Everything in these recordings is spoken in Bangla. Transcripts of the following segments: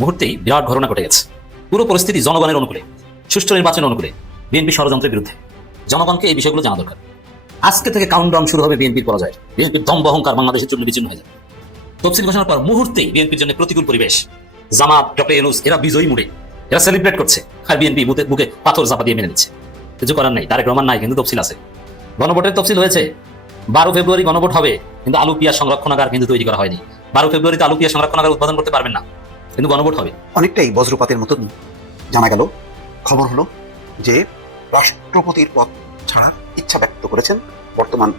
মুহূর্তেই বিরাট ঘটনা ঘটে গেছে। পুরো পরিস্থিতি জনগণের অনুকূলে, সুষ্ঠু নির্বাচনের অনুকূলে, বিএনপি ষড়যন্ত্রের বিরুদ্ধে। জনগণকে এই বিষয়গুলো জানা দরকার। আজকে থেকে কাউন্টডাউন শুরু হবে বিএনপির পরাজয়। বিএনপির দম্ভ অহংকার বাংলাদেশের জন্য বিচ্ছিন্ন হয়ে যাবে। তফসিল ঘোষণার পর মুহূর্তেই বিএনপির জন্য প্রতিকূল পরিবেশ। জামাত, ডক্টর ইউনূস এরা বিজয়ী মুডে, এরা সেলিব্রেট করছে, আর বিএনপি বুকে পাথর চাপা দিয়ে মেনে নিচ্ছে। কিছু করার নাই, তারেক রহমান নাই, কিন্তু তফসিল আছে। গণভোটের তফসিল হয়েছে। 12 ফেব্রুয়ারি গণভোট হবে, কিন্তু আলু পিয়াজ সংরক্ষণাগার কিন্তু তৈরি করা হয়নি। 12 ফেব্রুয়ারিতে আলু পিয়াজ সংরক্ষণাগার উৎপাদন করতে পারবেন না, কিন্তু গণভোট হবে। অনেকটাই বজ্রপাতের মতন জানা গেল। খবর হলো যে রাষ্ট্রপতির পদ ছাড়ার ইচ্ছা ব্যক্ত করেছেন বর্তমান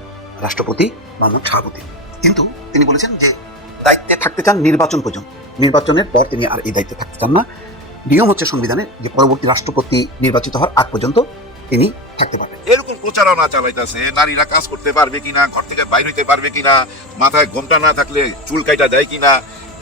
রাষ্ট্রপতি মোহাম্মদ শাহাবুদ্দিন। কিন্তু তিনি বলেছেন যে দায়িত্বে থাকতে চান নির্বাচন পর্যন্ত, নির্বাচনের পর তিনি আর এই দায়িত্বে থাকতে চান না। নিয়ম হচ্ছে সংবিধানে যে পরবর্তী রাষ্ট্রপতি নির্বাচিত হওয়ার আগ পর্যন্ত তিনি থাকতে পারবেন। এরকম প্রচারণা চালাইতেছে, নারীরা কাজ করতে পারবে কিনা, ঘর থেকে বাইর হইতে পারবে কিনা, মাথায় ঘোমটা না থাকলে চুল কাইটা দেয় কিনা,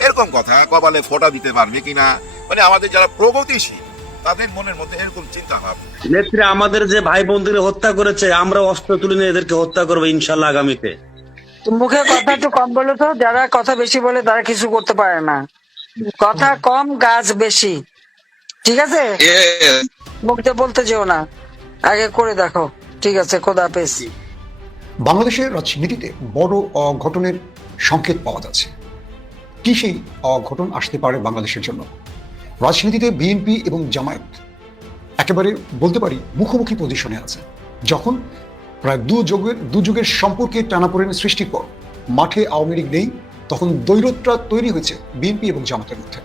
এরকম কথা, কপালে ফোঁটা দিতে পারবে কিনা। মানে আমাদের যারা প্রগতিশীল তাদের মনের মধ্যে এরকম চিন্তা ভাবনা। নেত্রী আমাদের যে ভাই বোনদের হত্যা করেছে, আমরা অস্ত্র তুলে নিয়ে এদেরকে হত্যা করবো ইনশাল্লাহ আগামীতে। মুখে কথা একটু কম বলো তো, যারা কথা বেশি বলে তারা কিছু করতে পারে না। কথা কম, গাছ বেশি, ঠিক আছে? মুখে বলতে যেও না, আগে করে দেখো। ঠিক আছে, খোদা হাফেজ। বাংলাদেশের রাজনীতিতে বড় অঘটনের সংকেত পাওয়া যাচ্ছে। কি সেই অঘটন আসতে পারে বাংলাদেশের জন্য? রাজনীতিতে বিএনপি এবং জামায়াত একেবারে বলতে পারি মুখোমুখি পজিশনে আছে। যখন প্রায় দু যুগের সম্পর্কে টানাপোড়েন সৃষ্টির পর মাঠে আওয়ামী লীগ নেই, তখন দ্বৈরথটা তৈরি হয়েছে বিএনপি এবং জামাতের মধ্যে।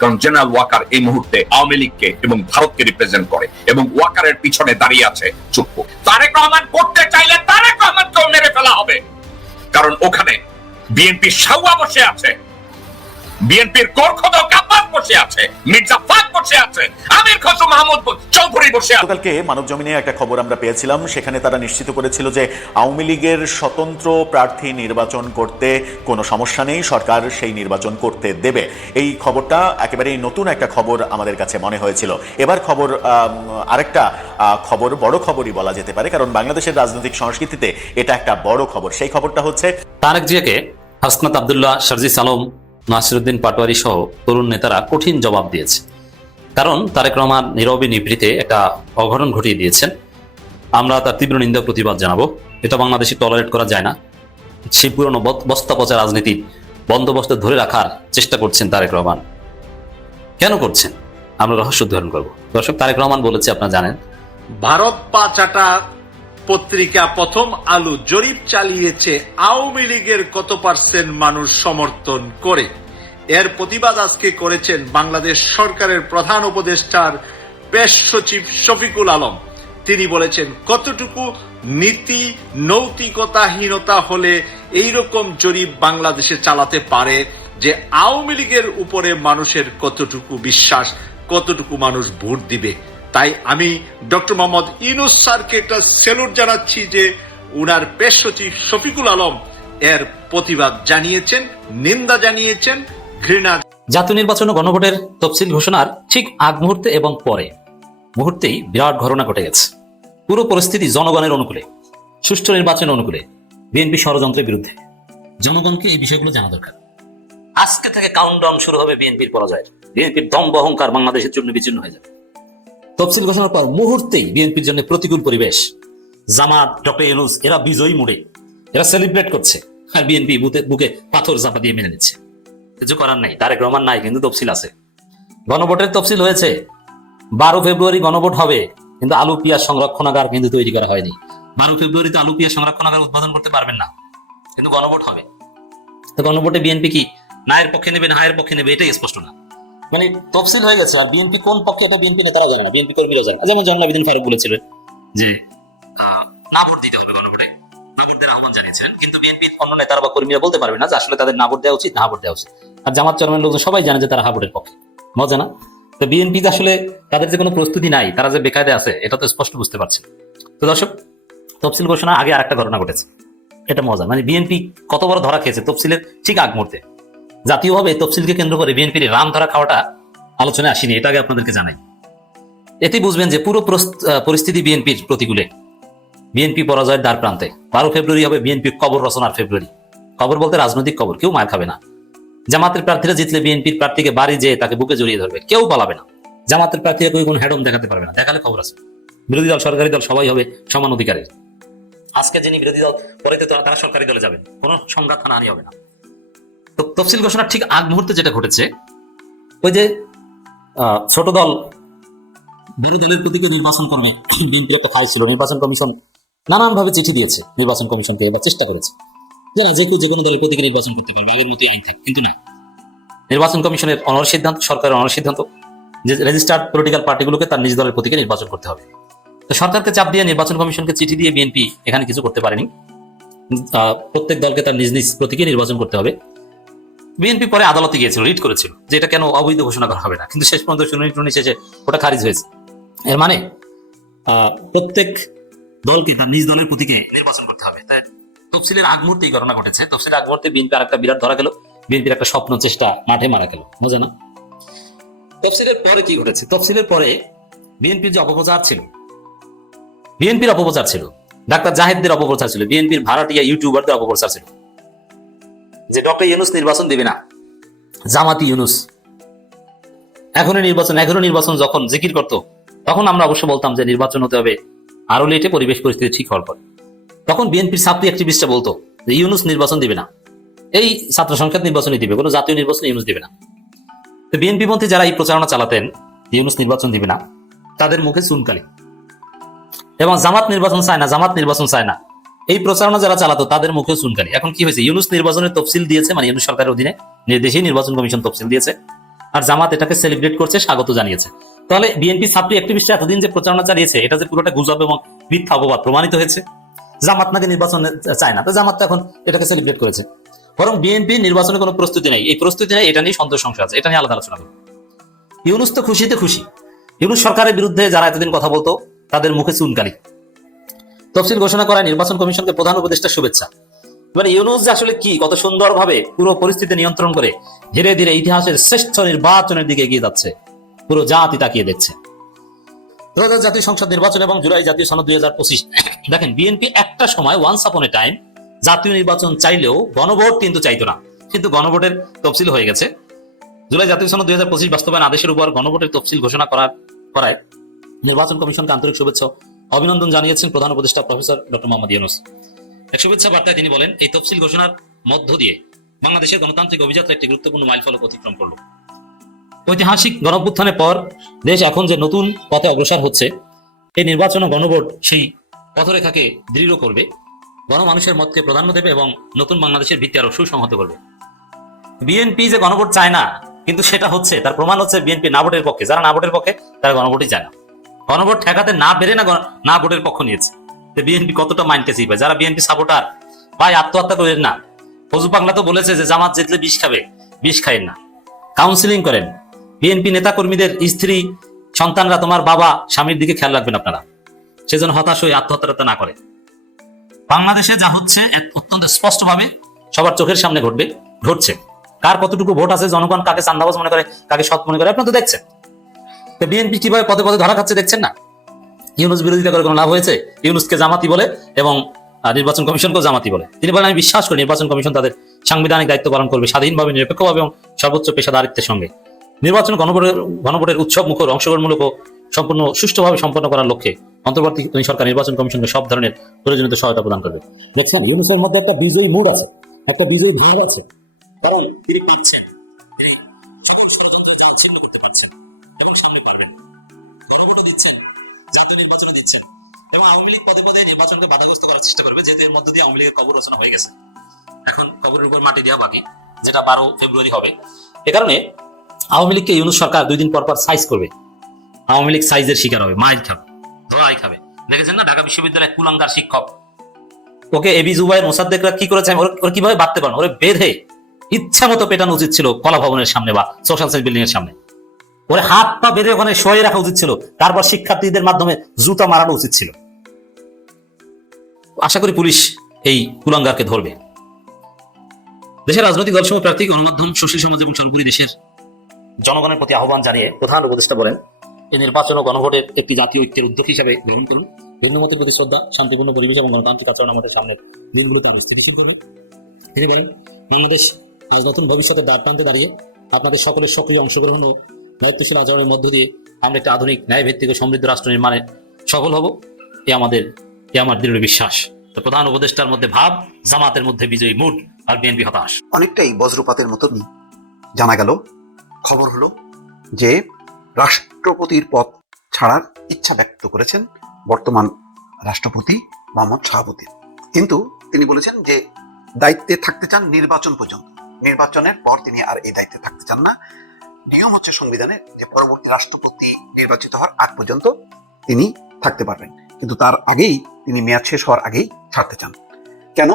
কারণ জেনারেল ওয়াকার এই মুহূর্তে আওয়ামী লীগকে এবং ভারতকে রিপ্রেজেন্ট করে, এবং ওয়াকারের পিছনে দাঁড়িয়ে আছে চুপ্পু। তারেক রহমান করতে চাইলে তারেক রহমানকেও মেরে ফেলা হবে, কারণ ওখানে বিএনপির সাউয়া বসে আছে, বিএনপির কোরখোদক আব্বাস বসে আছে, মির্জা ফাক বসে আছে, আমির খসরু মাহমুদ চৌধুরী বসে আছে। গতকালকে মানবজমিনে একটা খবর আমরা পেয়েছিলাম, সেখানে তারা নিশ্চিত করেছিল যে আওয়ামী লীগের স্বতন্ত্র প্রার্থী নির্বাচন করতে কোনো সমস্যা নেই, সরকার সেই নির্বাচন করতে দেবে। এই খবরটা একেবারেই নতুন একটা খবর আমাদের কাছে মনে হয়েছিল। এবার খবর আরেকটা খবর, বড় খবরই বলা যেতে পারে, কারণ বাংলাদেশের রাজনৈতিক সংস্কৃতিতে এটা একটা বড় খবর। সেই খবরটা হচ্ছে তারেক জিয়াকে হাসনাত আব্দুল্লাহ, শারজিস আলম, নাসিরউদ্দিন পাটোয়ারি সহ তরুণ নেতারা কঠিন জবাব দিয়েছে। কারণ তারেক রহমান নীরবে নিভৃতে একটা অঘটন ঘটিয়ে দিয়েছেন। আমরা তার তীব্র নিন্দা প্রতিবাদ জানাবো। এটা বাংলাদেশে টলারেট করা যায় না। সেই পুরনো বস্তা পচা রাজনীতির বন্দোবস্ত ধরে রাখার চেষ্টা করছেন তারেক রহমান। কেন করছেন আমরা রহস্য উদ্ঘাটন করবো। দর্শক, তারেক রহমান বলেছে, আপনারা জানেন, ভারত পাচাটা পত্রিকা প্রথম আলো জরিপ চালিয়েছে আওয়ামী লীগের কত পার্সেন্ট মানুষ সমর্থন করে। এর প্রতিবাদ আজকে করেছেন বাংলাদেশ সরকারের প্রধান উপদেষ্টার প্রেস সচিব শফিকুল আলম। তিনি বলেছেন, কতটুকু নীতি নৈতিকতাহীনতা হলে এইরকম জরিপ বাংলাদেশে চালাতে পারে, যে আওয়ামী লীগের উপরে মানুষের কতটুকু বিশ্বাস, কতটুকু মানুষ ভোট দিবে। তাই আমি ডক্টর মোহাম্মদ ইউনূস স্যারকে একটা স্যালুট জানাচ্ছি যে উনার প্রেস সচিব শফিকুল আলম এর প্রতিবাদ জানিয়েছেন, নিন্দা জানিয়েছেন, ঘৃণা। জাতীয় নির্বাচন ও গণভোটের তফসিল ঘোষণার ঠিক আগ মুহূর্তে এবং পরে মুহূর্তেই বিরাট ঘটনা ঘটে গেছে। পুরো পরিস্থিতি জনগণের অনুকূলে, সুষ্ঠু নির্বাচনের অনুকূলে, বিএনপি ষড়যন্ত্রের বিরুদ্ধে। জনগণকে এই বিষয়গুলো জানা দরকার। আজকে থেকে কাউন্টডাউন শুরু হবে বিএনপির পরাজয়ের। বিএনপির দম্ভ অহংকার বাংলাদেশের জন্য বিচ্ছিন্ন হয়ে যাবে। তফসিল ঘোষণার পর মুহূর্তেই বিএনপির জন্য প্রতিকূল পরিবেশ। জামাত, ডক্টর ইউনূস এরা বিজয়ী মুডে, এরা সেলিব্রেট করছে, আর বিএনপি বুকে পাথর চাপা দিয়ে মেনে নিচ্ছে। কিছু করার নাই, তারেক রহমান নাই, কিন্তু তফসিল আছে। গণভোটের তফসিল হয়েছে। 12 ফেব্রুয়ারি গণভোট হবে, কিন্তু আলু পিয়াজ সংরক্ষণাগার কিন্তু তৈরি করা হয়নি। 12 ফেব্রুয়ারিতে আলু পিয়াজ সংরক্ষণাগার উৎপাদন করতে পারবেন না, কিন্তু গণভোট হবে। তো গণভোটে বিএনপি কি নায়ের পক্ষে নেবে না হায়ের পক্ষে নেবে, এটাই স্পষ্ট না। মানে তফসিল হয়ে গেছে, আর বিএনপি কোন পক্ষে, এটা বিএনপি নেতারা জানে না, বিএনপি কর্মীরাও জানে না। যেমন জঙ্গল আবিদিন ফারুক বলেছিলেন যে না ভোট দিতে হবে গণভোটে, না ভোট দেওয়ার আহ্বান জানিয়েছিলেন, কিন্তু বিএনপির অন্য নেতারা বা কর্মীরা বলতে পারবে না যে আসলে তাদের না ভোট দেওয়া উচিত, না ভোট দেওয়া উচিত। আর জামাত চরমের লোকজন সবাই জানে যে তারা হা ভোটের পক্ষে। মজা না? তো বিএনপি আসলে তাদের যে কোনো প্রস্তুতি নাই, তারা যে বেকায়দে আছে, এটা তো স্পষ্ট বুঝতে পারছেন। তো দর্শক, তফসিল ঘোষণা আগে আরেকটা ঘটনা ঘটেছে, এটা মজা। মানে বিএনপি কত বড় ধরা খেয়েছে তফসিলের ঠিক আগ মুহূর্তে। জাতীয়ভাবে তফসিলকে কেন্দ্র করে বিএনপির রাম ধরা খাওয়াটা আলোচনায় আসেনি, এটা আগে আপনাদেরকে জানাই। এতে বুঝবেন যে পুরো পরিস্থিতি বিএনপির প্রতিকূলে। বিএনপি পরাজয়ের দ্বার প্রান্তে। 12 ফেব্রুয়ারি হবে বিএনপির কবর রচনার ফেব্রুয়ারি। কবর বলতে রাজনৈতিক কবর, কেউ মার খাবে না। জামাতের প্রার্থীরা জিতলে বিএনপির প্রার্থীকে বাড়ি যেয়ে তাকে বুকে জড়িয়ে ধরবে, কেউ পালাবে না। জামাতের প্রার্থীরা কোনো হ্যাডম দেখাতে পারবে না, দেখালে খবর আছে। বিরোধী দল সরকারি দল সবাই হবে সমান অধিকারের। আজকে যিনি বিরোধী দল, পরে তো তারা সরকারি দলে যাবেন, কোনো সংঘাত হানাহানি হবে না। তো তফসিল ঘোষণার ঠিক আগ মুহূর্তে যেটা ঘটেছে, ওই যে ছোট দল বড় দলের প্রতীকে নির্বাচন করবে, বিএনপির একটা ফাইল ছিল, নির্বাচন কমিশন নানানভাবে চিঠি দিয়েছে নির্বাচন কমিশনকে, এবার চেষ্টা করেছে যে কোনো দলের প্রতীকে নির্বাচন করতে পারবে, আগের মতোই আইন থাকে, কিন্তু না। নির্বাচন কমিশনের অনর সিদ্ধান্ত, সরকারের অনর সিদ্ধান্ত যে রেজিস্টার্ড পলিটিক্যাল পার্টিগুলোকে তার নিজ দলের প্রতীকে নির্বাচন করতে হবে। তো সরকারকে চাপ দিয়ে নির্বাচন কমিশনকে চিঠি দিয়ে বিএনপি এখানে কিছু করতে পারেনি। প্রত্যেক দলকে তার নিজ নিজ প্রতীকে নির্বাচন করতে হবে। বিএনপি পরে আদালতে গিয়েছিল, রিট করেছিল যে এটা কেন অবৈধ ঘোষণা করা হবে না, কিন্তু শেষ পর্যন্ত শুনানি শেষে ওটা খারিজ হয়েছে। এর মানে প্রত্যেক দলকে তার নিজ দলের প্রতীকে নির্বাচন করতে হবে। তাই তফসিলের আগ মুহূর্তে এই ঘটনা ঘটেছে। তফসিলের আগ মুহূর্তে বিএনপি আর একটা বিরাট ধরা গেল, বিএনপির একটা স্বপ্ন চেষ্টা মাঠে মারা গেল, বোঝে না। তফসিলের পরে কি ঘটেছে? তফসিলের পরে বিএনপির যে অপপ্রচার ছিল, বিএনপির অপপ্রচার ছিল, ডাক্তার জাহেদদের অপপ্রচার ছিল, বিএনপির ভাড়াটিয়া ইউটিউবারদের অপপ্রচার ছিল যে ডক্টর ইউনূস নির্বাচন দেবে না, জামাতি ইউনূস এখনো নির্বাচন যখন জিকির করতো, তখন আমরা অবশ্য বলতাম যে নির্বাচন হতে হবে আরো লেটে, পরিবেশ পরিস্থিতি ঠিক হওয়ার পর। তখন বিএনপির ছাত্র অ্যাক্টিভিস্টরা বলতো যে ইউনূস নির্বাচন দিবে না, এই ছাত্র সংসদ নির্বাচনই দিবে, কোনো জাতীয় নির্বাচন ইউনূস দিবে না। তো বিএনপি পন্থী যারা এই প্রচারণা চালাতেন ইউনূস নির্বাচন দিবে না, তাদের মুখে চুনকালি, এবং জামাত নির্বাচন চায় না এই প্রচারণা যারা চালাতো তাদের মুখে চুনকালি। এখন কি হয়েছে? ইউনূস নির্বাচনের তফসিল দিয়েছে, মানে ইউনূস সরকারের অধীনে নির্দেশেই নির্বাচন কমিশন তফসিল দিয়েছে, আর জামাত এটাকে সেলিব্রেট করছে, স্বাগত জানিয়েছে। তাহলে বিএনপি ছাত্র অ্যাক্টিভিস্টরা এতদিন যে প্রচারণা চালিয়েছে, এটা যে পুরোটা গুজব এবং মিথ্যা অপবাদ প্রমাণিত হয়েছে। জামাত নাকি নির্বাচন চায় না, তো জামাত তো এখন এটাকে সেলিব্রেট করেছে। বরং বিএনপি নির্বাচনে কোনো প্রস্তুতি নেই, এই প্রস্তুতি নেই, এটা নিয়ে সন্তোষ সংশয় আছে, এটা নিয়ে আলাদা আলোচনা করব। ইউনূস তো খুশিতে খুশি, ইউনূস সরকারের বিরুদ্ধে যারা এতদিন কথা বলতো তাদের মুখে চুনকালি। তফসিল ঘোষণা করায় নির্বাচন কমিশনকে প্রধান উপদেষ্টার শুভেচ্ছা। মানে ইউনূস যে আসলে কি, কত সুন্দরভাবে পুরো পরিস্থিতি নিয়ন্ত্রণ করে ধীরে ধীরে ইতিহাসের শ্রেষ্ঠ নির্বাচনের দিকে এগিয়ে যাচ্ছে, পুরো জাতি তাকিয়ে দেখছে। 2000 জাতীয় সংসদ নির্বাচন এবং জুলাই জাতীয় সনদ 2025। দেখেন, বিএনপি একটা সময় ওয়ান্স আপন এ টাইম জাতীয় নির্বাচন চাইলেও গণভোট কিন্তু চাইতো না, কিন্তু গণভোটের তফসিল হয়ে গেছে। জুলাই জাতীয় সনদ 2025 বাস্তবায়ন আদেশের উপর গণভোটের তফসিল ঘোষণা করায় নির্বাচন কমিশনকে আন্তরিক শুভেচ্ছা অভিনন্দন জানিয়েছেন প্রধান উপদেষ্টা প্রফেসর ডক্টর মোহাম্মদ ইউনূস। এক শুভেচ্ছা বার্তায় তিনি বলেন, এই তফসিল ঘোষণার মধ্য দিয়ে বাংলাদেশের গণতান্ত্রিক অভিযাত্রা একটি গুরুত্বপূর্ণ মাইলফলক অতিক্রম করল। ঐতিহাসিক গণঅভ্যুত্থানের পর দেশ এখন যে নতুন পথে অগ্রসর হচ্ছে, এই নির্বাচন ও গণভোট সেই পথরেখাকে দৃঢ় করবে, গণমানুষের মতকে প্রাধান্য দেবে এবং নতুন বাংলাদেশের ভিত্তি আরো সুসংহত করবে। বিএনপি যে গণভোট চায় না, কিন্তু সেটা হচ্ছে, তার প্রমাণ হচ্ছে বিএনপি না ভোটের পক্ষে। যারা না ভোটের পক্ষে তারা গণভোটই চায় না, গণভোট ঠেকাতে না পেরে না ভোটের পক্ষ নিয়েছে। বিএনপি কতটা মাইন্ডকে চিপে, যারা বিএনপি সাপোর্টার, ভাই আত্মহত্যা করেন না। ফজু পাগলা তো বলেছে যে জামাত জিতলে বিষ খাবে, বিষ খাইন না, কাউন্সিলিং করেন। বিএনপি নেতা কর্মীদের স্ত্রী সন্তানরা, তোমার বাবা স্বামীর দিকে খেয়াল রাখবেন আপনারা, সেজন্য হতাশ হয়ে আত্মহত্যা না করে। বাংলাদেশে যা হচ্ছে অত্যন্ত স্পষ্টভাবে সবার চোখের সামনে ঘটছে। কার কতটুকু ভোট আছে, জনগণ কাকে চান্দাবাজ মনে করে, কাকে সৎ মনে করে, আপনারা তো দেখছেন। তো বিএনপি কিভাবে পদে পদে ধরা খাচ্ছে দেখছেন না? ইউনূস বিরোধিতা করে কোনো লাভ হয়েছে? ইউনূসকে জামাতি বলে এবং নির্বাচন কমিশনকেও জামাতি বলে। তিনি বলেন, আমি বিশ্বাস করি নির্বাচন কমিশন তাদের সাংবিধানিক দায়িত্ব পালন করবে স্বাধীনভাবে, নিরপেক্ষভাবে এবং সর্বোচ্চ পেশাদারিত্বের সঙ্গে। নির্বাচন গণভোটের উৎসব মুখর, অংশগ্রহণমূলক ও সম্পূর্ণ সুষ্ঠুভাবে সম্পন্ন করার লক্ষ্যে অন্তর্বর্তী সরকার নির্বাচন কমিশনকে সব ধরনের প্রয়োজনীয় সহায়তা প্রদান করবে। দেখছেন, ইউনূসের মধ্যে একটা বিজয়ী মুড আছে, একটা বিজয়ী ভাব আছে, কারণ তিনি পারছেন, তিনি সকল ষড়যন্ত্র জানছিন্ন করতে পারছেন এবং সামনে পারবেন। গণভোটও দিচ্ছেন, জাতীয় নির্বাচনে দিচ্ছেন, এবং আওয়ামী লীগ পদে পদে নির্বাচনকে বাধাগ্রস্ত করার চেষ্টা করবে, যেহেতু এর মধ্য দিয়ে আওয়ামী লীগের কবর রচনা হয়ে গেছে। এখন কবরের উপর মাটি দেওয়া বাকি, যেটা 12 ফেব্রুয়ারি হবে। এ কারণে আওয়ামী লীগকে ইউনূস সরকার 2 দিন পর পর সাইজ করবে। আওয়ামী লীগ সাইজের শিকার হবে, মাইল খাবে, ধরাই খাবে। দেখেছেন না, ঢাকা বিশ্ববিদ্যালয়ের কুলাঙ্গার শিক্ষক, ওকে এবি জুবাইর মোসাদ্দেকরা কি করেছে, ওরা কিভাবে বাঁধতে পারেন, ওরে বেঁধে ইচ্ছা মতো পেটানো উচিত ছিল কলা ভবনের সামনে বা সোশ্যাল সায়েন্স বিল্ডিং এর সামনে। ওরে হাত পা বেঁধে ওখানে শোয়ে রাখা উচিত ছিল, তারপর শিক্ষার্থীদের মাধ্যমে জুতা মারানো উচিত ছিল। আশা করি পুলিশ এই কুলাঙ্গারকে ধরবে। দেশের রাজনৈতিক দলসমূহ, প্রার্থী, গণমাধ্যম, সুশীল সমাজ এবং সর্বোপরি দেশের জনগণের প্রতি আহ্বান জানিয়ে প্রধান উপদেষ্টা বলেন, এই নির্বাচন ও গণভোটের একটি জাতীয় ঐক্যের উদ্যোগ হিসেবে গ্রহণ করুন। ভিন্ন মতের প্রতি শ্রদ্ধা, শান্তিপূর্ণ পরিবেশ এবং গণতান্ত্রিক আচরণ আমাদের সামনের দিনগুলোতে আরো স্থিতিশীল করবে। তিনি বলেন, বাংলাদেশ আজ নতুন ভবিষ্যতের দ্বার প্রান্তে দাঁড়িয়ে আপনাদের সকলের সক্রিয় অংশগ্রহণ ও দায়িত্বশীল আচরণের মধ্য দিয়ে আমরা একটা আধুনিক ন্যায়ভিত্তিক ও সমৃদ্ধ রাষ্ট্র নির্মাণে সফল হব, এ আমার দৃঢ় বিশ্বাস। তো প্রধান উপদেষ্টার মধ্যে ভাব, জামাতের মধ্যে বিজয়ী মুড, আর বিএনপি হতাশ। অনেকটাই বজ্রপাতের মতনই জানা গেল, খবর হলো যে রাষ্ট্রপতির পদ ছাড়ার ইচ্ছা ব্যক্ত করেছেন বর্তমান রাষ্ট্রপতি মোহাম্মদ শাহাবুদ্দিন। কিন্তু তিনি বলেছেন যে দায়িত্বে থাকতে চান নির্বাচন পর্যন্ত, নির্বাচনের পর তিনি আর এই দায়িত্বে থাকতে চান না। নিয়ম হচ্ছে সংবিধানে যে পরবর্তী রাষ্ট্রপতি নির্বাচিত হওয়ার আগ পর্যন্ত তিনি থাকতে পারবেন, কিন্তু তার আগেই তিনি মেয়াদ শেষ হওয়ার আগেই ছাড়তে চান। কেন?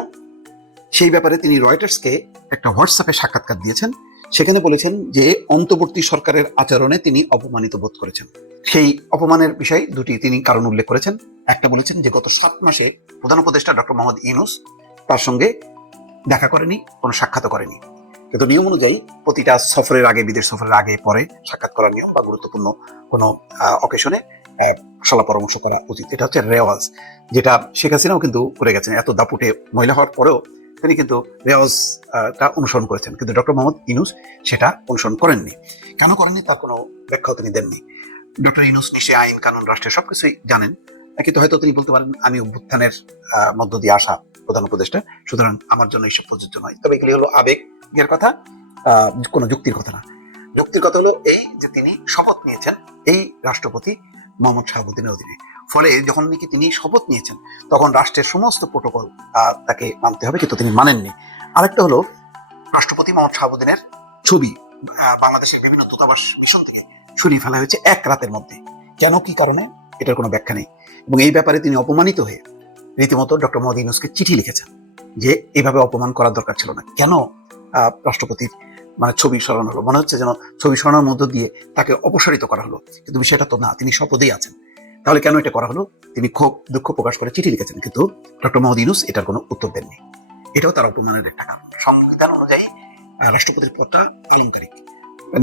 সেই ব্যাপারে তিনি রয়টার্সকে একটা হোয়াটসঅ্যাপে সাক্ষাৎকার দিয়েছেন। সেখানে বলেছেন যে অন্তর্বর্তী সরকারের আচরণে তিনি অপমানিত বোধ করেছেন। সেই অপমানের বিষয়ে দুটি তিনি কারণ উল্লেখ করেছেন। একটা বলেছেন যে গত 7 মাসে প্রধান উপদেষ্টা ডক্টর মোহাম্মদ ইউনূস তার সঙ্গে দেখা করেনি, কোনো সাক্ষাৎ করেনি। কিন্তু নিয়ম অনুযায়ী প্রতিটা সফরের আগে, বিদেশ সফরের আগে পরে সাক্ষাৎ করার নিয়ম বা গুরুত্বপূর্ণ কোনো অকেশনে সলা পরামর্শ করা উচিত। এটা হচ্ছে রেওয়াজ, যেটা শেখ হাসিনাও কিন্তু করে গেছেন। এত দাপুটে মহিলা হওয়ার পরেও তিনি কিন্তু রেওয়াজটা অনুসরণ করেছেন, কিন্তু ডক্টর মোহাম্মদ ইউনূস সেটা অনুসরণ করেননি। কেন করেননি তার কোনো ব্যাখ্যাও তিনি দেননি। ডক্টর ইউনূস নিশ্চয়ই আইন কানুন রাষ্ট্রের সবকিছুই জানেন, কিন্তু হয়তো তিনি বলতে পারেন আমি অভ্যুত্থানের মধ্য দিয়ে আসা প্রধান উপদেষ্টা, সুতরাং আমার জন্য এইসব প্রযোজ্য নয়। তবে এগুলি হলো আবেগের কথা, কোনো যুক্তির কথা না। যুক্তির কথা হলো এই যে তিনি শপথ নিয়েছেন এই রাষ্ট্রপতি মোহাম্মদ শাহাবুদ্দিনের অধীনে। ফলে যখন নাকি তিনি শপথ নিয়েছেন তখন রাষ্ট্রের সমস্ত প্রোটোকল তাকে মানতে হবে, কিন্তু তিনি মানেননি। আরেকটা হলো রাষ্ট্রপতি মোহাম্মদ শাহাবুদ্দিনের ছবি বাংলাদেশের বিভিন্ন দূতাবাস মিশন থেকে সরিয়ে ফেলা হয়েছে এক রাতের মধ্যে। কেন, কি কারণে, এটার কোনো ব্যাখ্যা নেই। এবং এই ব্যাপারে তিনি অপমানিত হয়ে রীতিমতো ডক্টর মোহাম্মদ ইউনূসকে চিঠি লিখেছেন যে এভাবে অপমান করার দরকার ছিল না। কেন রাষ্ট্রপতির ছবি সরানো হলো? মনে হচ্ছে যেন ছবি সরানোর মধ্য দিয়ে তাকে অপসারিত করা হলো, কিন্তু বিষয়টা তো না, তিনি শপথেই আছেন। তাহলে কেন এটা করা হলো? তিনি খুব দুঃখ প্রকাশ করে চিঠি লিখেছেন, কিন্তু ডক্টর মোহাম্মদ ইউনূস এটার কোনো উত্তর দেননি। এটাও তার অপমানের একটা কারণ। সংবিধান অনুযায়ী রাষ্ট্রপতির পদটা আলংকারিক,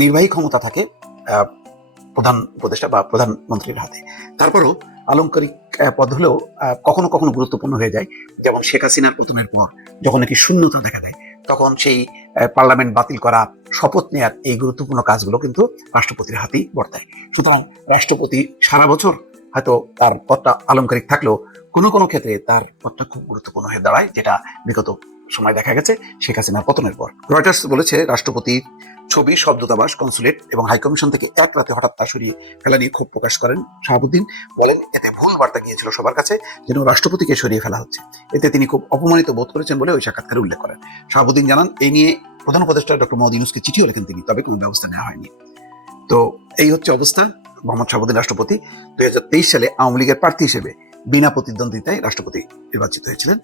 নির্বাহী ক্ষমতা থাকে প্রধান উপদেষ্টা বা প্রধানমন্ত্রীর হাতে। তারপরও আলংকারিক পদ হলেও কখনো কখনো গুরুত্বপূর্ণ হয়ে যায়। যেমন শেখ হাসিনার পতনের পর যখন নাকি শূন্যতা দেখা দেয়, তখন সেই পার্লামেন্ট বাতিল করা, শপথ নেওয়ার এই গুরুত্বপূর্ণ কাজগুলো কিন্তু রাষ্ট্রপতির হাতেই বর্তায়। সুতরাং রাষ্ট্রপতি সারা বছর হয়তো তার পদটা আলংকারিক থাকলেও কোনো কোনো ক্ষেত্রে তার পদটা খুব গুরুত্বপূর্ণ হয়ে দাঁড়ায়, যেটা বিগত সময় দেখা গেছে শেখ হাসিনার পতনের পর। রয়টার্স বলেছে রাষ্ট্রপতির ছবি সব দূতাবাস, কনসুলেট এবং হাইকমিশন থেকে এক রাতে হঠাৎ তা সরিয়ে ফেলা নিয়ে ক্ষোভ প্রকাশ করেন শাহাবুদ্দিন। বলেন এতে ভুল বার্তা গিয়েছিল সবার কাছে, যেন রাষ্ট্রপতিকে সরিয়ে ফেলা হচ্ছে। এতে তিনি খুব অপমানিত বোধ করেছেন বলে ওই সাক্ষাৎকারে উল্লেখ করেন। শাহাবুদ্দিন জানান এই নিয়ে প্রধান উপদেষ্টা ডক্টর মোহাম্মদ ইউনূসকে চিঠিও লেখেন তিনি, তবে কোনো ব্যবস্থা নেওয়া হয়নি। তো এই হচ্ছে অবস্থা। মোহাম্মদ শাহাবুদ্দিন রাষ্ট্রপতি 2023 সালে আওয়ামী লীগের প্রার্থী হিসেবে বিনা প্রতিদ্বন্দ্বিতায় রাষ্ট্রপতি নির্বাচিত হয়েছিলেন।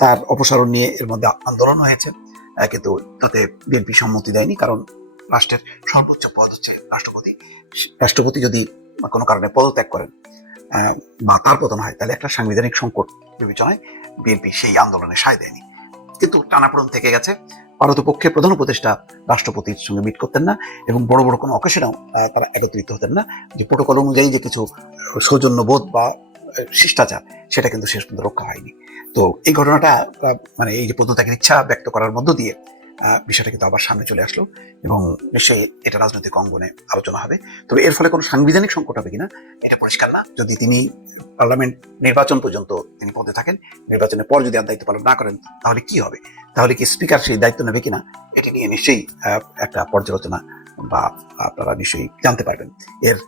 তার অপসারণ নিয়ে এর মধ্যে আন্দোলন হয়েছে, কিন্তু তাতে বিএনপি সম্মতি দেয়নি, কারণ রাষ্ট্রের সর্বোচ্চ পদ হচ্ছে রাষ্ট্রপতি। রাষ্ট্রপতি যদি কোনো কারণে পদত্যাগ করেন বা তার পতন হয়, তাহলে একটা সাংবিধানিক সংকট বিবেচনায় বিএনপি সেই আন্দোলনে সায় দেয়নি। কিন্তু টানাপোড়েন থেকে গেছে। পারতপক্ষে প্রধান উপদেষ্টা রাষ্ট্রপতির সঙ্গে মিট করতেন না এবং বড় বড় কোনো অকেশনেও তারা একত্রিত হতেন না। যে প্রোটোকল অনুযায়ী যে কিছু সৌজন্যবোধ বা শিষ্টাচার, সেটা কিন্তু শেষ পর্যন্ত রক্ষা হয়নি। তো এই ঘটনাটা এই যে পদত্যাগের ইচ্ছা ব্যক্ত করার মধ্য দিয়ে বিষয়টা কিন্তু আবার সামনে চলে আসলো এবং নিশ্চয়ই এটা রাজনৈতিক অঙ্গনে আলোচনা হবে। তবে এর ফলে কোনো সাংবিধানিক সংকট হবে কিনা এটা পরিষ্কার না। যদি তিনি পার্লামেন্ট নির্বাচন পর্যন্ত তিনি পদে থাকেন, নির্বাচনের পর যদি আর দায়িত্ব পালন না করেন, তাহলে কি হবে? তাহলে কি স্পিকার সেই দায়িত্ব নেবে কিনা, এটি নিয়ে নিশ্চয়ই একটা পর্যালোচনা বা আপনারা নিশ্চয়ই জানতে পারবেন এর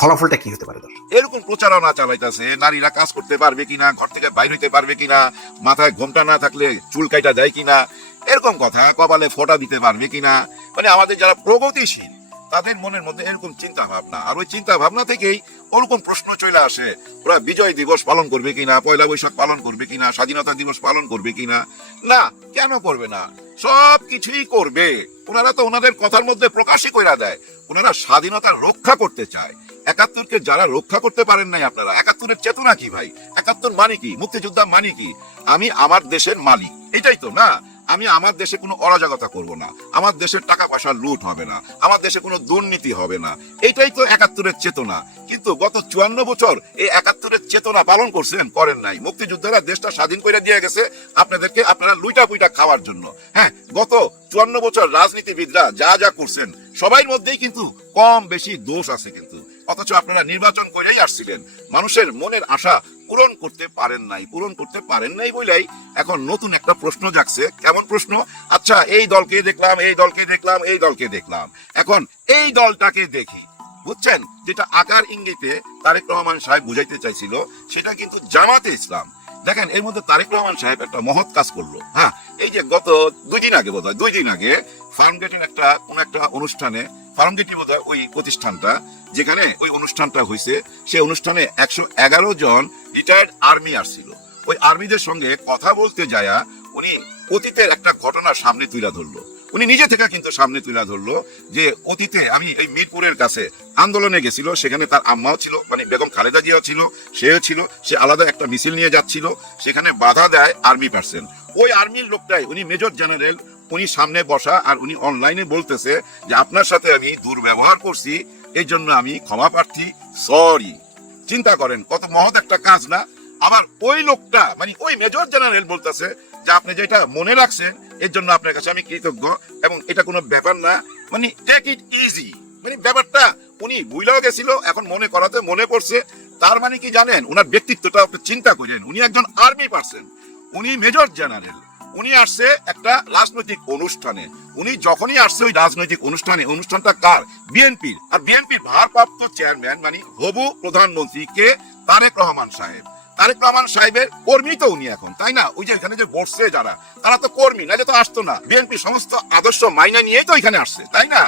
ফলাফলটা কি হতে পারে। এরকম প্রচারণা চালাইতেছে, নারীরা কাজ করতে পারবে কিনা, ঘর থেকে বাইর হইতে পারবে কিনা, মাথায় ঘোমটা না থাকলে চুল কাইটা দেয় কিনা, এরকম কথা, কপালে ফোঁটা দিতে পারবে কিনা। আমাদের যারা প্রগতিশীল তাদের মনের মধ্যে এরকম চিন্তা ভাবনা, আর ওই চিন্তা ভাবনা থেকেই ওরকম প্রশ্ন চলে আসে, ওরা বিজয় দিবস পালন করবে কিনা, পয়লা বৈশাখ পালন করবে কিনা, স্বাধীনতা দিবস পালন করবে কিনা। না, কেন করবে না? সব কিছুই করবে। ওনারা তো ওনাদের কথার মধ্যে প্রকাশই কইরা দেয়, ওনারা স্বাধীনতা রক্ষা করতে চায়। 71কে যারা রক্ষা করতে পারেন নাই আপনারা, 71-এর চেতনা কি ভাই? 71 মানে কি? মুক্তিযোদ্ধা মানে কি? আমি আমার দেশের মালিক, এটাই তো না? আমি আমার দেশে কোনো অরাজকতা করব না, আমার দেশের টাকা পয়সা লুট হবে না, আমার দেশে কোনো দুর্নীতি হবে না, এইটাই তো ৭১-এর চেতনা। কিন্তু গত ৫৪ বছর এই ৭১-এর চেতনা পালন করছেন? করেন নাই। মুক্তিযোদ্ধারা দেশটা স্বাধীন করে দিয়ে গেছে আপনাদেরকে, আপনারা লুইটা পুইটা খাওয়ার জন্য। হ্যাঁ, গত ৫৪ বছর রাজনীতিবিদরা যা যা করছেন সবার মধ্যেই কিন্তু কম বেশি দোষ আছে, কিন্তু অথচ আপনারা নির্বাচন করেই আসছিলেন। মানুষের মনের আশা পূরণ করতে পারেন নাই বলেই এখন নতুন একটা প্রশ্ন জাগছে। কেমন প্রশ্ন? আচ্ছা, এই দলকে দেখলাম, এখন এই দলটাকে দেখি, বুঝছেন, যেটা আকার ইঙ্গিতে তারেক রহমান সাহেব বুঝাইতে চাইছিল সেটা কিন্তু জামাতে ইসলাম। দেখেন, এর মধ্যে তারেক রহমান সাহেব একটা মহৎ কাজ করলো। হ্যাঁ, এই যে গত ২ দিন আগে ফার্মগেটের কোন একটা অনুষ্ঠানে, ফার্মগেটই বোধহয় ওই প্রতিষ্ঠানটা, যেখানে ওই অনুষ্ঠানটা হয়েছে, সেই অনুষ্ঠানে ১১১ জন রিটায়ার্ড আর্মি আসছিল। ওই আর্মিদের সঙ্গে কথা বলতে যায়া উনি অতীতের একটা ঘটনা সামনে তুলে ধরলো। উনি নিজে থেকে কিন্তু সামনে তুলে ধরলো যে অতীতে আমি এই মিরপুরের কাছে আন্দোলনে গেছিল, সেখানে তার আম্মাও ছিল, মানে বেগম খালেদা জিয়াও ছিল, সেও ছিল, সে আলাদা একটা মিছিল নিয়ে যাচ্ছিল, সেখানে বাধা দেয় আর্মি পার্সন। ওই আর্মির লোকটাই, উনি মেজর জেনারেল, উনি সামনে বসা, আর উনি অনলাইনে বলতেছে যে আপনার সাথে আমি দুর্ব্যবহার করছি, এই জন্য আমি ক্ষমা প্রার্থী, সরি। চিন্তা করেন কত মহৎ একটা কাজ না? আবার ওই লোকটা, মানে ওই মেজর জেনারেল বলতেছে যে আপনি যেটা মনে রাখছেন এর জন্য আপনার কাছে আমি কৃতজ্ঞ, এবং এটা কোনো ব্যাপার না, মানে টেক ইট ইজি। মানে ব্যাপারটা উনি ভুলেও গেছিল, এখন মনে করাতে মনে পড়ছে। তার মানে কি জানেন, ওনার ব্যক্তিত্বটা আপনি চিন্তা করেন। উনি একজন আর্মি পার্সন, উনি মেজর জেনারেল, উনি আসছে একটা রাজনৈতিক অনুষ্ঠানে। উনি যখনই আসছে ওই রাজনৈতিক অনুষ্ঠানটা কার? বিএনপির। আর বিএনপির ভারপ্রাপ্ত চেয়ারম্যান মানে হবু প্রধানমন্ত্রী কে? তারেক রহমান সাহেব। তারেক রহমান সাহেবের কর্মী তো উনি এখন, তাই না? ওই যে এখানে যে বসছে যারা, তারা তো কর্মী, নাহলে তো আসতো না। বিএনপি সমস্ত আদর্শ মাইনা নিয়েই তো এখানে আসছে, তাই না?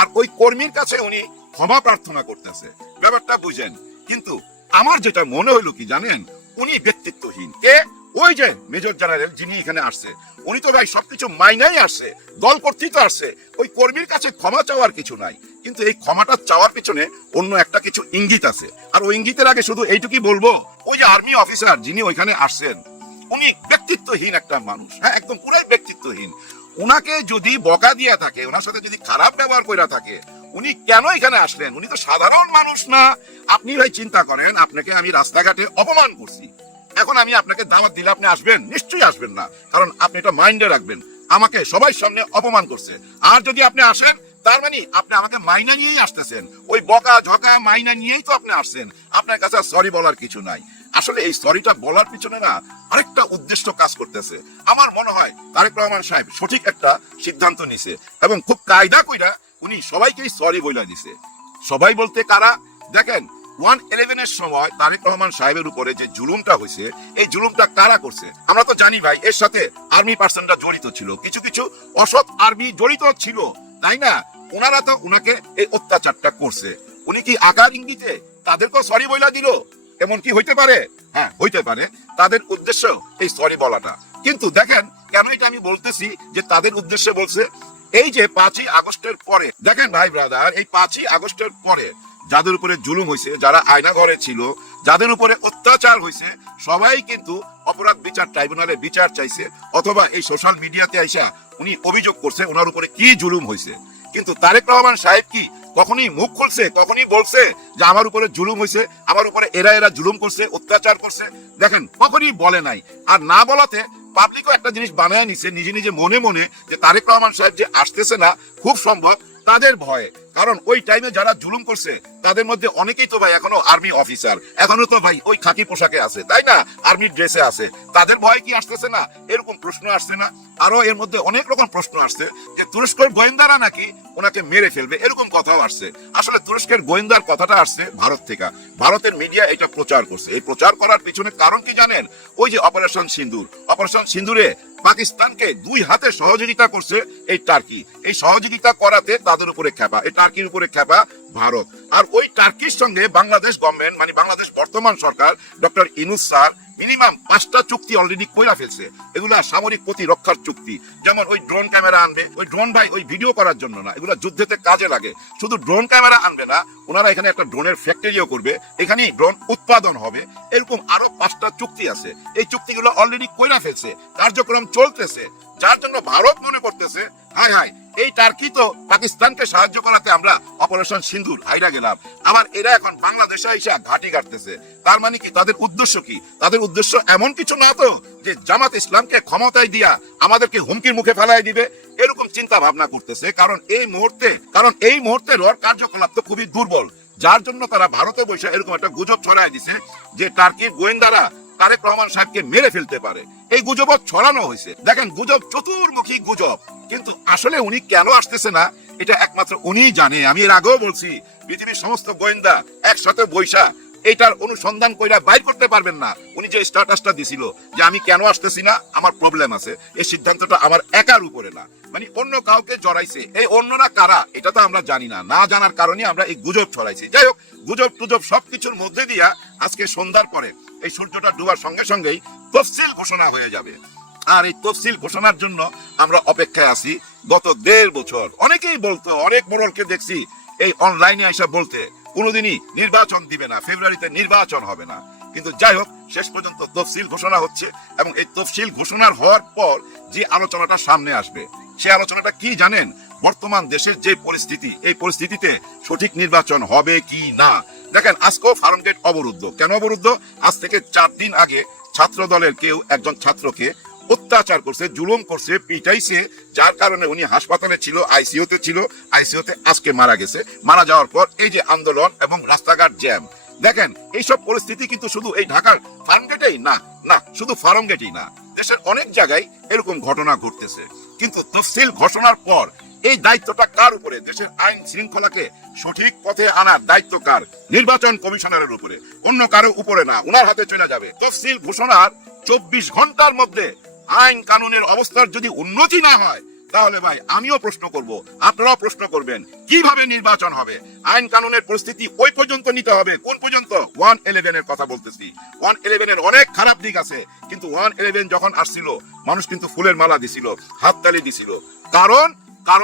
আর ওই কর্মীর কাছে উনি ক্ষমা প্রার্থনা করতেছে, ব্যাপারটা বুঝেন। কিন্তু আমার যেটা মনে হইলো কি জানেন, উনি ব্যক্তিত্বহীন। কে? ওই যে মেজর জেনারেল যিনি এখানে আসছে, উনি তো ভাই সবকিছু মাইনাই আসছে, দল কর্তৃক আসছে। ওই কর্মীর কাছে ক্ষমা চাওয়ার কিছু নাই, কিন্তু এই ক্ষমাটা চাওয়ার পিছনে অন্য একটা কিছু ইঙ্গিত আছে। আর ওই ইঙ্গিতের আগে শুধু এইটুকুই বলবো, ওই যে আর্মি অফিসার যিনি ওইখানে আসছেন, উনি ব্যক্তিত্বহীন একটা মানুষ। হ্যাঁ, একদম পুরাই ব্যক্তিত্বহীন। উনাকে যদি বকা দিয়া থাকে, ওনার সাথে যদি খারাপ ব্যবহার করে থাকে, উনি কেন এখানে আসলেন? উনি তো সাধারণ মানুষ না। আপনি ভাই চিন্তা করেন, আপনাকে আমি রাস্তাঘাটে অপমান করছি, এখন আমি আপনাকে দাওয়াত দিলে আপনি আসবেন? নিশ্চয়ই আসবেন না, কারণ আপনি এটা মাইন্ডে রাখবেন, আমাকে সবাই সামনে অপমান করছে। আর যদি আপনি আসেন, তার মানে আপনি আমাকে মাইনা নিয়েই আসতেছেন, ওই বকা ঝকা মাইনা নিয়েই তো আপনি আসছেন। আপনার কাছে সরি বলার কিছু নাই। আসলে এই সরিটা বলার পিছনে না আরেকটা উদ্দেশ্য কাজ করতেছে। আমার মনে হয় তারেক রহমান সাহেব সঠিক একটা সিদ্ধান্ত নিছে, এবং খুব কায়দা কইরা উনি সবাইকেই সরি বইলা দিছে। সবাই বলতে কারা? দেখেন, 111-এর সময় তারেক রহমান সাহেবের উপরে যে জুলুমটা হয়েছে, এই জুলুমটা কারা করছে? আমরা তো জানি ভাই, এর সাথে আর্মি পার্সনরা জড়িত ছিল, কিছু কিছু অসৎ আর্মি জড়িত ছিল, তাই না? ওনারা তো উনাকে এই অত্যাচারটা করছে। উনি কি আকার ইঙ্গিতে তাদেরকেও সরি বইলা দিল? এমন কি হইতে পারে? হ্যাঁ, হইতে পারে। তাদের উদ্দেশ্য এই সরি বলাটা। কিন্তু দেখেন, কেন এটা আমি বলতেছি যে তাদের উদ্দেশ্যে বলছে? এই যে 5ই আগস্টের পরে, দেখেন ভাই ব্রাদার, এই 5ই আগস্টের পরে যাদের উপরে জুলুম হয়েছে, যারা আয়না ঘরে ছিল, যাদের উপরে অত্যাচার হয়েছে, সবাই কিন্তু অপরাধ বিচার ট্রাইব্যুনালে বিচার চাইছে, অথবা এই সোশ্যাল মিডিয়াতে আইসা উনি অভিযোগ করছে ওনার উপরে কি জুলুম হয়েছে। কিন্তু তারেক রহমান সাহেব কি কখনই মুখ খুলছে, কখনই বলছে যে আমার উপরে জুলুম হয়েছে, আমার উপরে এরা জুলুম করছে, অত্যাচার করছে? দেখেন, কখনই বলে নাই। আর না বলাতে পাবলিকও একটা জিনিস বানায় নিছে নিজে নিজে মনে মনে, যে তারেক রহমান সাহেব যে আসতেছে না, খুব সম্ভব তাদের ভয়ে। কারণ ওই টাইমে যারা জুলুম করছে তাদের মধ্যে অনেকেই তো ভাই এখনো আর্মি অফিসার, এখনো তো ভাই ওই খাকি পোশাকে আছে, তাই না? আর্মির ড্রেসে আছে। তাদের ভয়ে কি আসতেছে না? এরকম প্রশ্ন আসছে না? আরো এর মধ্যে অনেক রকম প্রশ্ন আসছে যে তুরস্কের গোয়েন্দারা নাকি ওনাকে মেরে ফেলবে, এরকম কথাও আসছে। আসলে তুরস্কের গোয়েন্দার কথাটা আসছে ভারত থেকে। ভারতের মিডিয়া এটা প্রচার করছে। এই প্রচার করার পিছনে কারণ কি জানেন? ওই যে অপারেশন সিন্দুর, অপারেশন সিন্দুরে পাকিস্তানকে 2 হাতে সহযোগিতা করছে এই টার্কি। এই সহযোগিতা করাতে তাদের উপরে খেপা, এই টার্কির উপরে খেপা ভারত। আর ওই টার্কির সঙ্গে বাংলাদেশ গভর্নমেন্ট, মানে বাংলাদেশ বর্তমান সরকার, ডক্টর ইউনূস স্যার মিনিমাম 5টা চুক্তি অলরেডি কইরা ফেলছে। এগুলা সামরিক প্রতিরক্ষার চুক্তি, যেমন ওই ড্রোন ক্যামেরা আনবে, ওই ড্রোন ভাই ওই ভিডিও করার জন্য না, এগুলা যুদ্ধেতে কাজে লাগে। শুধু ড্রোন ক্যামেরা আনবে না, ওনারা এখানে একটা ড্রোনের ফ্যাক্টরিও করবে, এখানেই ড্রোন উৎপাদন হবে। এরকম আরো 5টা চুক্তি আছে, এই চুক্তিগুলো অলরেডি কইরা ফেলছে, কার্যক্রম চলতেছে। যার জন্য ভারত মনে করতেছে হায় হায় এই টার্কি তো পাকিস্তানকে সাহায্য করাতে আমরা অপারেশন সিন্দুর হাইরা গেলাম, আবার এরা এখন বাংলাদেশে এসে ঘাঁটি কাটতেছে। তার মানে কি তাদের উদ্দেশ্য কি? তাদের উদ্দেশ্য এমন কিছু না তো যে জামাত ইসলামকে ক্ষমতায় দিয়া আমাদেরকে হুমকির মুখে ফেলাই দিবে, এরকম চিন্তা ভাবনা করতেছে। কারণ এই মুহূর্তে রর কার্যকলাপ তো খুবই দুর্বল, যার জন্য তারা ভারতে বসে এরকম একটা গুজব ছড়ায় দিছে যে টার্কির গোয়েন্দারা তারেক রহমান সাহেবকে মেরে ফেলতে পারে। এই গুজব ছড়ানো হয়েছে। দেখেন, গুজব চতুর্মুখী গুজব, কিন্তু আসলে উনি কেন আসতেছে না এটা একমাত্র উনিই জানে। আমি এর আগেও বলছি, পৃথিবীর সমস্ত গোয়েন্দা একসাথে বৈশা এটার অনুসন্ধান কইরা বাইর করতে পারবেন না। উনি যে স্ট্যাটাসটা দিছিল যে আমি কেন আসতেছি না, আমার প্রবলেম আছে, এই সিদ্ধান্তটা আমার একার উপরে না, মানে অন্য কাউকে জড়াইছে। এই অন্যরা কারা এটা তো আমরা জানি না, না জানার কারণে আমরা এই গুজব ছড়াইছি। যাই হোক, গুজব টুজব সবকিছুর মধ্যে দিয়া আজকে সন্ধ্যার পরে এই সূর্যটা ডুবার সঙ্গে সঙ্গেই তফসিল ঘোষণা হয়ে যাবে। আর এই তফসিল ঘোষণার জন্য আমরা অপেক্ষায় আছি গত 1.5 বছর। অনেকেই বলতো, অনেক মোড়লকে দেখছি এই অনলাইনে এসে বলতে কোনোদিনই নির্বাচন দিবে না, ফেব্রুয়ারিতে নির্বাচন হবে না। কিন্তু যাই হোক, শেষ পর্যন্ত তফসিল ঘোষণা হচ্ছে, এবং এই তফসিল ঘোষণার হওয়ার পর যে আলোচনাটা সামনে আসবে সেই আলোচনাটা কি জানেন? বর্তমান দেশের যে পরিস্থিতি, এই পরিস্থিতিতে সঠিক নির্বাচন হবে কি না। দেখেন, আজকেও ফার্মগেট অবরুদ্ধ। কেন অবরুদ্ধ? আজ থেকে 4 দিন আগে ছাত্র দলের কেউ একজন ছাত্রকে অত্যাচার করছে, জুলুম করছে, পিটাইছে, যার কারণে উনি হাসপাতালে ছিল, আইসিইউতে ছিল, আইসিইউতে আজকে মারা গেছে। মারা যাওয়ার পর এই যে আন্দোলন এবং রাস্তাঘাট জ্যাম, দেখেন এইসব পরিস্থিতি কিন্তু শুধু এই ঢাকার ফার্মগেটেই না, শুধু ফার্মগেটেই না, দেশের অনেক জায়গায় এরকম ঘটনা ঘটতেছে। কিন্তু তফসিল ঘোষণার পর এই দায়িত্বটা কার উপরে? দেশের আইন শৃঙ্খলাকে সঠিক পথে আনার দায়িত্ব কার? নির্বাচন কমিশনারের উপরে, অন্য কারো উপরে না, ওনার হাতে চলে যাবে। তফসিল ঘোষণার 24 ঘন্টার মধ্যে আইন কানুনের অবস্থার যদি উন্নতি না হয়, তাহলে ভাই আমিও প্রশ্ন করব, আপনারাও প্রশ্ন করবেন, কিভাবে নির্বাচন হবে? আইন কানুনের পরিস্থিতি ওই পর্যন্ত নিতে হবে। কোন পর্যন্ত? 111 এর কথা বলতেছি। 111 এর অনেক খারাপ দিক আছে, কিন্তু 111 যখন আসছিল মানুষ কিন্তু ফুলের মালা দিছিল, হাততালি দিছিল। কারণ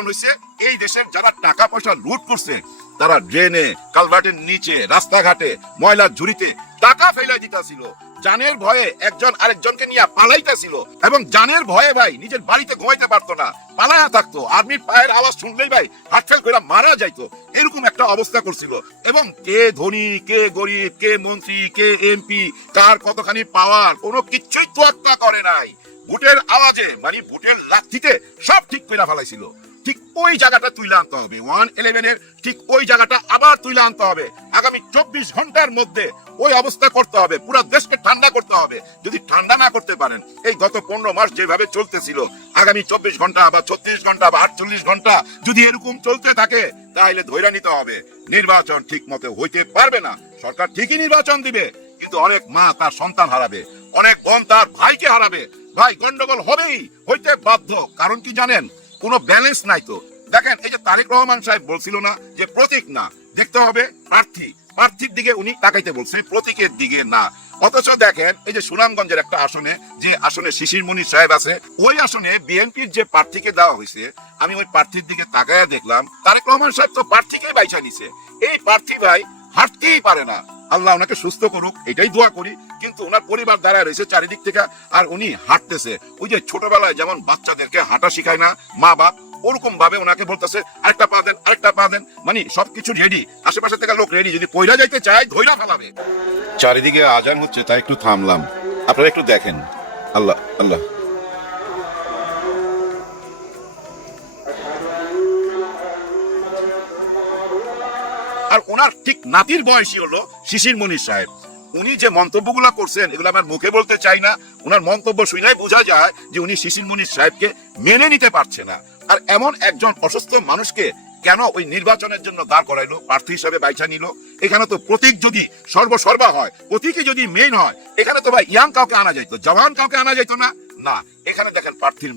হইছে এই দেশের যারা টাকা পয়সা লুট করছে, তারা ড্রেনে, কালভার্টের নিচে, রাস্তাঘাটে, ময়লার ঝুড়িতে টাকা ফেলে দিতেছিল। জানের ভয়ে একজন আরেকজনকে নিয়ে পালাইতেছিল, এবং জানের ভয়ে ভাই নিজের বাড়িতে ঘুমাইতে পারতো না, পালায়া থাকতো। আর্মির পায়ের আওয়াজ শুনলেই ভাই হার্টফেল করে মারা যাইতো, এরকম একটা অবস্থা করছিল। এবং কে ধনী, কে গরিব, কে মন্ত্রী, কে এমপি, কার কতখানি পাওয়ার, কোনো কিচ্ছুই তোয়াক্কা করে নাই। ভোটের আওয়াজে, মানে ভোটের লাঠিতে সব ঠিক করে ফেলাইছিল। ঠিক ওই জায়গাটা তুলে আনতে হবে, 111 এর ঠিক ওই জায়গাটা আবার তুলে আনতে হবে। আগামী 24 ঘন্টার মধ্যে ওই অবস্থা করতে হবে, পুরো দেশকে ঠান্ডা করতে হবে। যদি ঠান্ডা না করতে পারেন, এই গত 15 মাস যেভাবে চলতেছিল, আগামী 24 ঘন্টা বা 36 ঘন্টা বা 48 ঘন্টা যদি এরকম চলতে থাকে, তাহলে ধৈর্য নিতে হবে, নির্বাচন ঠিক মতো হইতে পারবে না। সরকার ঠিকই নির্বাচন দিবে, কিন্তু অনেক মা তার সন্তান হারাবে, অনেক বোন তার ভাইকে হারাবে। ভাই, গন্ডগোল হবেই, হইতে বাধ্য। কারণ কি জানেন? কোনো ব্যালেন্স নাই তো। দেখেন, এই যে তারেক রহমান সাহেব বলছিল না যে প্রতীক না, দেখতে হবে প্রার্থীর দিকে উনি তাকাইতে বলছে, প্রতীকের দিকে না। অথচ দেখেন, এই যে সুনামগঞ্জের একটা আসনে, যে আসনে শিশির মনির সাহেব আছে, ওই আসনে বিএনপির যে প্রার্থীকে দেওয়া হয়েছে, আমি ওই প্রার্থীর দিকে তাকাইয়া দেখলাম তারেক রহমান সাহেব তো প্রার্থীকেই বাইচা নিছে। এই প্রার্থী ভাই হাঁটতেই পারে না, আল্লাহ ওনাকে সুস্থ করুক, এটাই দোয়া করি। কিন্তু ওনার পরিবার দাঁড়ায় রয়েছে চারিদিক থেকে, আর উনি হাঁটতেছে। ওই যে ছোটবেলায় যেমন বাচ্চাদেরকে হাঁটা শিখায় না মা বাপ, ওরকম ভাবে ওনাকে বলতেছে আরেকটা পা দেন, আরেকটা পা দেন, মানে সবকিছু রেডি, আশেপাশে থেকে লোক রেডি, যদি পয়লা যাইতে চায় ধৈর্য ফেলাবে। চারিদিকে আজান হচ্ছে, তাই একটু থামলাম, আপনারা একটু দেখেন। আল্লাহ আল্লাহ। আর ওনার ঠিক নাতির বয়সী হলো শিশির মনির সাহেব। উনি যে মন্তব্যগুলো করছেন, এগুলো আমার মুখে বলতে চাই না, ওনার মন্তব্য শুনেই বোঝা যায় যে উনি শিশির মনির সাহেবকে মেনে নিতে পারছে না। আর এমন একজন অসুস্থ মানুষকে কেন ওই নির্বাচনের জন্য দাঁড় করাইলো, প্রার্থী হিসাবে বাইছা নিল? এখানে তো প্রতীক যদি সর্বসর্বা হয়, প্রতীকই যদি মেইন হয়, এখানে তো ভাই ইয়াং কাউকে আনা যাইতো, জওয়ান কাউকে আনা যাইতো না। না, এখানে দেখেন প্রার্থীর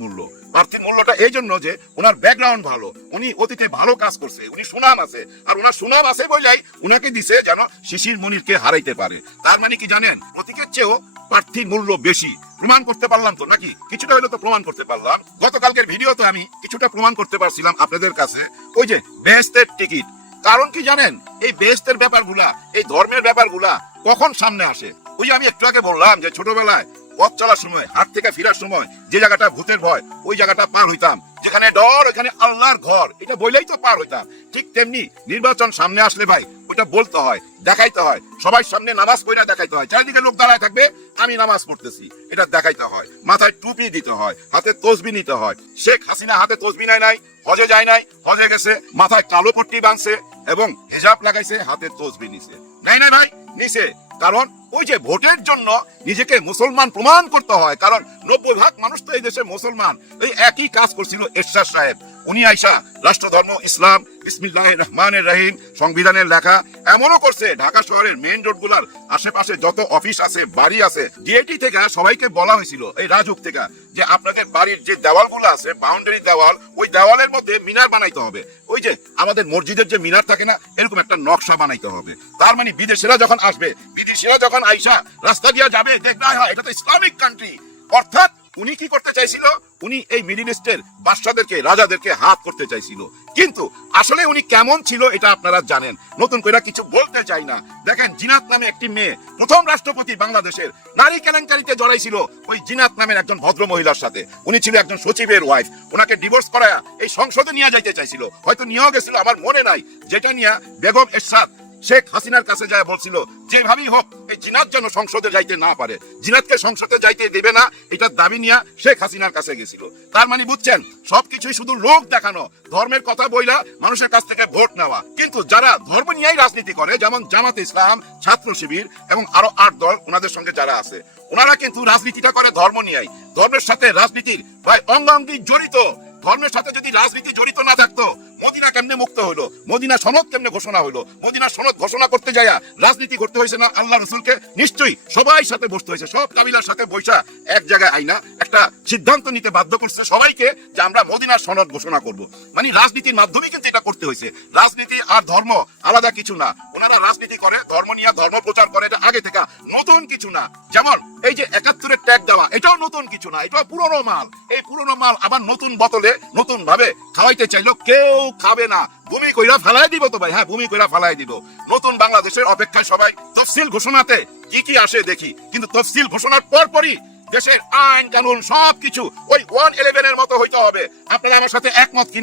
মূল্যটা এই জন্য যে ওনার ব্যাকগ্রাউন্ড ভালো, উনি অতীতে ভালো কাজ করছে, উনি সুনাম আছে, আর ওনার সুনাম আছে বলেই উনাকে দিছে যেন শিশির মনিরকে হারাইতে পারে। তার মানে কি জানেন? প্রতীকের চেয়েও প্রার্থীর মূল্য বেশি। প্রমাণ করতে পারলাম তো নাকি? কিছুটা হলে তো প্রমাণ করতে পারলাম। গতকালকের ভিডিওতে আমি কিছুটা প্রমাণ করতে পারছিলাম আপনাদের কাছে। ওই যে বেহেশতের টিকিট, কারণ কি জানেন, এই বেহেশতের ব্যাপারগুলা, এই ধর্মের ব্যাপারগুলা কখন সামনে আসে? ওই যে আমি একটু আগে বললাম যে ছোটবেলায় পথ চলার সময়, হাট থেকে ফেরার সময় যে জায়গাটা ভূতের ভয়, ওই জায়গাটা পার হইতাম, যেখানে ডর ওখানে আল্লাহর ঘর, এটা বইলেই তো পার হইতাম। ঠিক তেমনি নির্বাচন সামনে আসলে ভাই ওটা বলতে হয়, দেখাইতে হয়, সবাই সামনে নামাজ পড়া দেখাইতে হয়, চারিদিকে লোক দাঁড়ায় থাকবে, আমি নামাজ পড়তেছি, এটা দেখাইতে হয়, মাথায় টুপি দিতে হয়, হাতে তসবি নিতে হয়। শেখ হাসিনা হাতে তসবি নাই, হজে যায় নাই, হজে গেছে, মাথায় কালো পট্টি বাঁধছে এবং হিজাব লাগাইছে, হাতে তসবি নিছে, নাই ভাই নিছে। কারণ ওই যে ভোটের জন্য নিজেকে মুসলমান প্রমাণ করতে হয়, কারণ 90% মানুষ তো এই দেশে মুসলমান। এই একই কাজ করছিল এরশাদ সাহেব। উনি আইসা রাষ্ট্র ধর্ম ইসলাম, বিসমিল্লাহির রহমানির রহিম, সংবিধানের লেখা এমনও করছে ঢাকা শহরের মেইন রোড গুলার আশেপাশে যত অফিস আছে, বাড়ি আছে, ডিএটি থেকে সবাইকে বলা হয়েছিল, এই রাজুক থেকে, যে আপনাদের বাড়ির যে দেওয়ালগুলো আছে, বাউন্ডারি দেওয়াল, ওই দেওয়ালের মধ্যে মিনার বানাইতে হবে। ওই যে আমাদের মসজিদের যে মিনার থাকে না, এরকম একটা নকশা বানাইতে হবে। তার মানে বিদেশিরা যখন আসবে, বিদেশিরা যখন আইসা রাস্তা দিয়ে যাবে, দেখবে হয় এটা তো ইসলামিক কান্ট্রি। অর্থাৎ উনি কি করতে চাইছিল? উনি এই মিডল ইস্টের বাদশাদেরকে, রাজাদেরকে হাত করতে চাইছিল। কিন্তু আসলে উনি কেমন ছিল এটা আপনারা জানেন, নতুন করে কিছু বলতে চাই না। দেখেন, জিনাত নামে একটি মেয়ে প্রথম রাষ্ট্রপতি বাংলাদেশের, নারী কেলেঙ্কারিতে জড়াইছিল ওই জিনাত নামের একজন ভদ্র মহিলার সাথে। উনি ছিল একজন সচিবের ওয়াইফ, ওনাকে ডিভোর্স করায়া এই সংসদে নিয়ে যাইতে চাইছিল, হয়তো নিয়েও গেছিল, আমার মনে নাই, যেটা নিয়ে বেগম এরশাদ শেখ হাসিনার কাছে যায় বলছিল যেভাবেই হোক এই জিনাত যেন সংসদে যাইতে না পারে, জিনাতকে সংসদে যাইতে দেবে না, এটার দাবি নিয়ে শেখ হাসিনার কাছে গেছিল। তার মানে বুঝছেন, সবকিছুই শুধু লোক দেখানো, ধর্মের কথা বইলা মানুষের কাছ থেকে ভোট নেওয়া। কিন্তু যারা ধর্ম নিয়েই রাজনীতি করে, যেমন জামাতে ইসলাম, ছাত্র শিবির এবং আরো 8 দল ওনাদের সঙ্গে যারা আছে, ওনারা কিন্তু রাজনীতিটা করে ধর্ম নিয়েই। ধর্মের সাথে রাজনীতির ভাই অঙ্গাঙ্গি জড়িত। ধর্মের সাথে যদি রাজনীতি জড়িত না থাকতো, মদিনা কেমনে মুক্ত হলো, মদিনা সনদ কেমনে ঘোষণা হলো? মদিনা সনদ ঘোষণা করতে যায়া রাজনীতি করতে হয়েছে না আল্লাহ রসুলকে? নিশ্চয়ই সবাই সাথে বসতে হয়েছে, সব কাবিলার সাথে বৈশা এক জায়গায় আইনা একটা সিদ্ধান্ত নিতে বাধ্য করছে সবাইকে যে আমরা মদিনার সনদ ঘোষণা করব। মানে রাজনীতির মাধ্যমে কিন্তু এটা করতে হয়েছে। রাজনীতি আর ধর্ম আলাদা কিছু না, ওনারা রাজনীতি করে, ধর্ম নিয়ে ধর্ম প্রচার করে, এটা আগে থেকে নতুন কিছু না। যেমন এই যে 71-এর ট্যাগ দেওয়া, এটাও নতুন কিছু না, এটাও পুরনো মাল। এই পুরনো মাল আবার নতুন বোতলে নতুন ভাবে খাওয়াইতে চাইলো, কেউ খাবে না, ভূমি কইরা ফেলাই দিব তো ভাই, হ্যাঁ ভূমি কইরা ফেলাই দিব। নতুন বাংলাদেশের অপেক্ষায় সবাই, তফসিল ঘোষণাতে কি কি আসে দেখি, কিন্তু তফসিল ঘোষণার পরপরই দেশের আইন কানুন সবকিছু ওই 111-এর মতো হইতে হবে। আপনারা আমার সাথে একমত কিনা?